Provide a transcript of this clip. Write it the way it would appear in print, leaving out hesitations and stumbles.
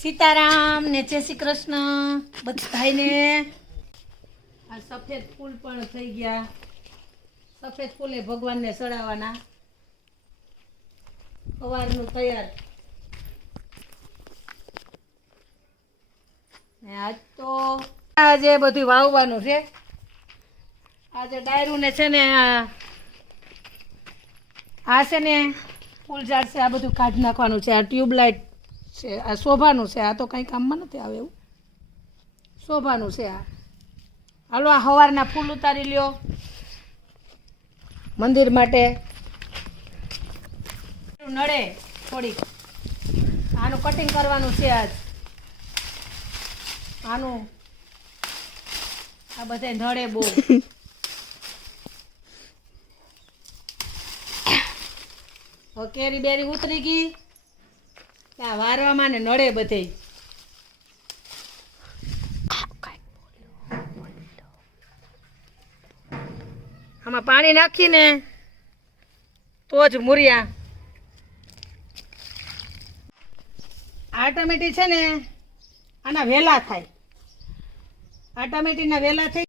સીતારામ ને જય શ્રી કૃષ્ણ બધાને। આ સફેદ ફૂલ પણ થઈ ગયા। સફેદ ફૂલે ભગવાનને ચડાવવાના। સવારનું તૈયાર ને આજ તો આજે બધું વાવવાનું છે। આજે ડાયરું ને છે ને આ છે ને ફૂલ ઝાડ છે, આ બધું કાઢી નાખવાનું છે। આ ટ્યુબલાઇટ છે, આ શોભાનું છે, આ તો કંઈ કામમાં નથી આવે એવું શોભાનું છે। આ હાલો આ સવારના ફૂલ ઉતારી લ્યો મંદિર માટે। નડે થોડીક આનું કટિંગ કરવાનું છે આજ। આનું આ બધે નડે બહુ। કેરી બેરી ઉતરી ગઈ ત્યાં વારવામાં ને નડે બધે। આમાં પાણી નાખીને તો જ મૂરિયા। આ ટમેટી છે ને આના વેલા થાય। આ ટમેટીના વેલા થઈ